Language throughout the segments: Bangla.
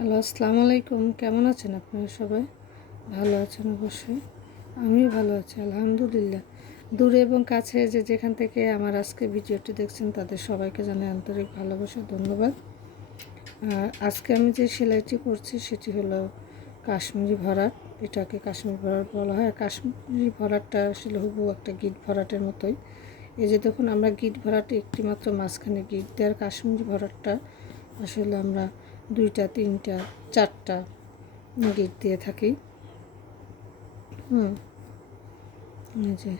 হ্যালো, আসসালামু আলাইকুম। কেমন আছেন আপনারা সবাই? ভালো আছেন অবশ্যই। আমিও ভালো আছি, আলহামদুলিল্লাহ। দূরে এবং কাছে যে যেখান থেকে আমার আজকে ভিডিওটি দেখছেন, তাদের সবাইকে জানাই আন্তরিক ভালোবাসা, ধন্যবাদ। আর আজকে আমি যে সেলাইটি করছি, সেটি হলো কাশ্মীরি ভরাট। এটাকে কাশ্মীরি ভরাট বলা হয়। কাশ্মীরি ভরাটটা আসলে হুবু একটা গিট ভরাটের মতোই। এই যে দেখুন, আমরা গিট ভরাটে একটি মাত্র মাঝখানে গিট দেওয়ার কাশ্মীরি ভরাটটা আসলে আমরা দুইটা, তিনটা, চারটা গিট দিয়ে থাকি। হুম। যে।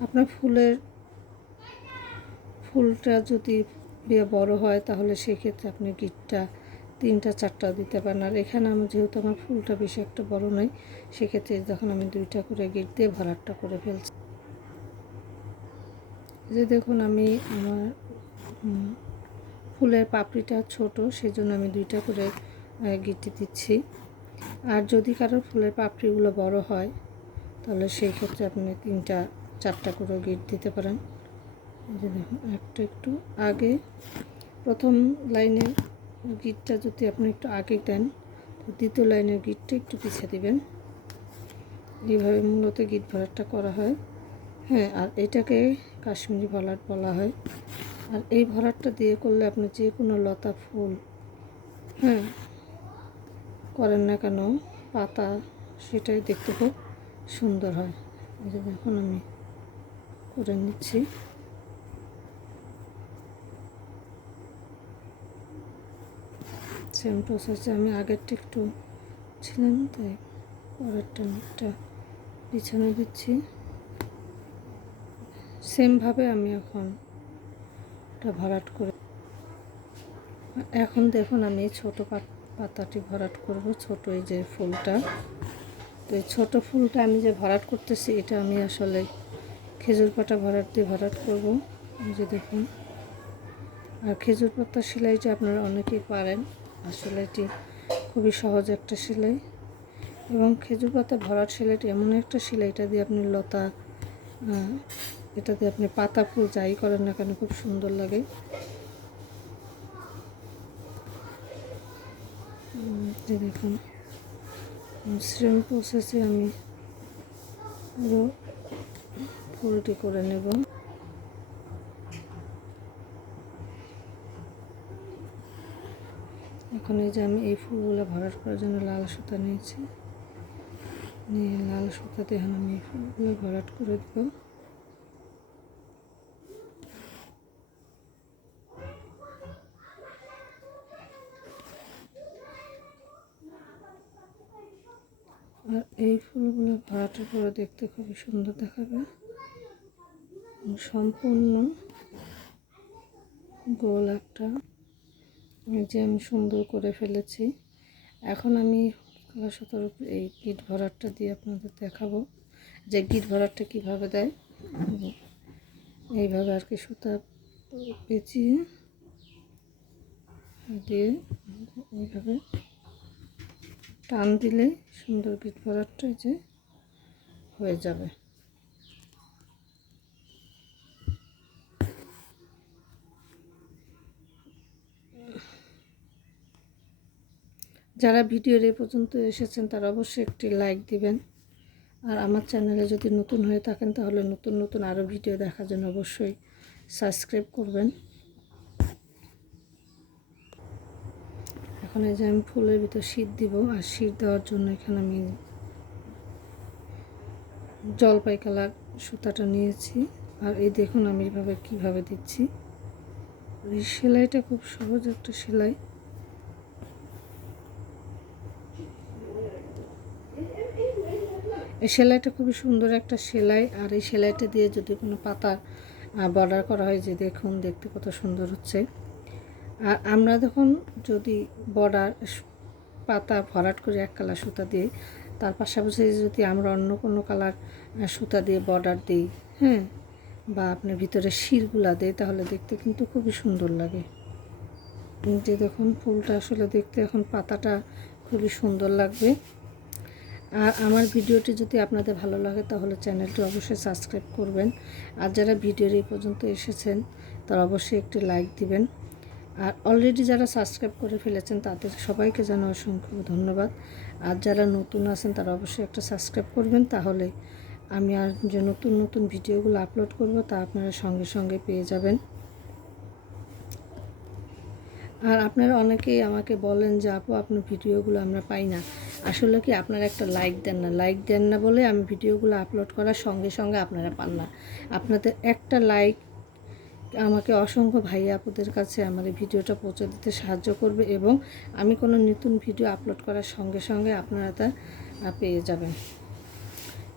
আপনার ফুলের, ফুলটা যদি বিয়ে বড় হয়, তাহলে সেক্ষেত্রে আপনি গিটটা তিনটা, চারটা দিতে পারেন। আর এখানে আমি যেহেতু আমার ফুলটা বেশি একটা বড় নয়, সেক্ষেত্রে যখন আমি দুইটা করে গিট দিয়ে ভরাটটা করে ফেলছি। যে দেখুন, আমি আমার ফুলের পাপড়িটা ছোট, সেজন্য আমি দুইটা করে গিটি দিচ্ছি। আর যদি কারোর ফুলের পাপড়িগুলো বড় হয়, তাহলে সেই ক্ষেত্রে আপনি তিনটা, চারটা করে গিট দিতে পারেন। দেখুন, একটা একটু আগে প্রথম লাইনের গিটটা যদি আপনি একটু আগে দেন, তো দ্বিতীয় লাইনের গিটটা একটু পিছিয়ে দিবেন। এইভাবে মূলত গিট ভরাটটা করা হয়। হ্যাঁ আর এটাকে কাশ্মীরি ভরাট বলা হয়। আর এই ভরাটটা দিয়ে করলে আপনি যে কোনো লতা ফুল হ্যাঁ করেন না কেন, পাতা সেটাই দেখতে খুব সুন্দর হয়। এই যে দেখুন আমি করে নিচ্ছি। সেম প্রসেসে আমি আগেরটা একটু ছিলাম, তাই পরেরটা একটা পিছনে দিচ্ছি। সেমভাবে আমি এখন এটা ভরাট করে এখন দেখুন আমি এই ছোটো পাত- পাতাটি ভরাট করব, ছোট এই যে ফুলটা। তো এই ছোটো ফুলটা আমি যে ভরাট করতেছি, এটা আমি আসলে খেজুর পাতা ভরাট দিয়ে ভরাট করব। যে দেখুন। আর খেজুর পাতা সেলাইটা আপনারা অনেকেই পারেন। আসলে এটি খুবই সহজ একটা সেলাই। এবং খেজুর পাতা ভরাট সেলাইটি এমন একটা সেলাইটা দিয়ে আপনি লতা এটা দিয়ে আপনি পাতা ফুল যাই করেন না কেন, খুব সুন্দর লাগে। দেখুন সেম প্রসেসে আমি পুরো পুরোটি করে নেব। এখন এই যে আমি এই ফুলগুলো ভরাট করার জন্য লাল সুতা নিয়েছি। নিয়ে লাল সুতাতে এখন আমি এই ফুলগুলো ভরাট করে দেবো। আর এই ফুলগুলো ভরাটের করে দেখতে খুবই সুন্দর দেখাবে। সম্পূর্ণ গোল একটা। যে আমি সুন্দর করে ফেলেছি। এখন আমি সুতার এই গিট ভরাটটা দিয়ে আপনাদের দেখাবো যে গিট ভরাটটা কীভাবে দেয়। এইভাবে আর কি সুতা পেঁচিয়ে দিয়ে এইভাবে টান দিলে সুন্দর গিট ভরাটটা এই যে হয়ে যাবে। যারা ভিডিওর এই পর্যন্ত এসেছেন, তারা অবশ্যই একটি লাইক দিবেন। আর আমার চ্যানেলে যদি নতুন হয়ে থাকেন, তাহলে নতুন নতুন আরও ভিডিও দেখার জন্য অবশ্যই সাবস্ক্রাইব করবেন। এখন এই যে আমি ফুলের ভিতর শীত দিব আর শীত দেওয়ার জন্য এখানে আমি জলপাই কালার সুতাটা নিয়েছি। আর এই দেখুন আমি এভাবে কীভাবে দিচ্ছি। এই সেলাইটা খুব সহজ একটা সেলাই। এই সেলাইটা খুবই সুন্দর একটা সেলাই। আর এই সেলাইটা দিয়ে যদি কোনো পাতা বর্ডার করা হয় যে দেখুন, দেখতে কত সুন্দর হচ্ছে। আর আমরা দেখুন যদি বর্ডার পাতা ভরাট করে এক কালার সুতা দিয়ে তার পাশাপাশি যদি আমরা অন্য কোনো কালার সুতা দিয়ে বর্ডার দিই হ্যাঁ বা আপনার ভিতরে শিরগুলা দিই, তাহলে দেখতে কিন্তু খুবই সুন্দর লাগে। যে দেখুন, ফুলটা আসলে দেখতে এখন পাতাটা খুবই সুন্দর লাগবে। আর আমার ভিডিওটি যদি আপনাদের ভালো লাগে, তাহলে চ্যানেলটি অবশ্যই সাবস্ক্রাইব করবেন। আর যারা ভিডিওর এই পর্যন্ত এসেছেন, তারা অবশ্যই একটি লাইক দিবেন। আর অলরেডি যারা সাবস্ক্রাইব করে ফেলেছেন তাদের সবাইকে জানা অসংখ্য ধন্যবাদ। আর যারা নতুন আছেন তারা অবশ্যই একটা সাবস্ক্রাইব করবেন, তাহলে আমি আর যে নতুন নতুন ভিডিওগুলো আপলোড করব তা আপনারা সঙ্গে সঙ্গে পেয়ে যাবেন। আর আপনারা অনেকেই আমাকে বলেন যে, আপু, আপনার ভিডিওগুলো আমরা পাই না। আসলে কি আপনারা একটা লাইক দেন না। লাইক দেন না বলে আমি ভিডিওগুলো আপলোড করার সঙ্গে সঙ্গে আপনারা পান না। আপনাদের একটা লাইক আমাকে অসংখ্য ভাই আপুদের কাছে আমার এই ভিডিওটা পৌঁছে দিতে সাহায্য করবে এবং আমি কোনো নতুন ভিডিও আপলোড করার সঙ্গে সঙ্গে আপনারা তা পেয়ে যাবেন।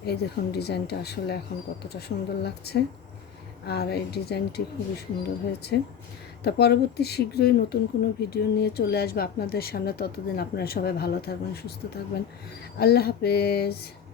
এই দেখুন ডিজাইনটা আসলে এখন কতটা সুন্দর লাগছে। আর এই ডিজাইনটি খুবই সুন্দর হয়েছে। তা পরবর্তী শীঘ্রই নতুন কোনো ভিডিও নিয়ে চলে আসব আপনাদের সামনে। ততদিন আপনারা সবাই ভালো থাকবেন, সুস্থ থাকবেন। আল্লাহ হাফেজ।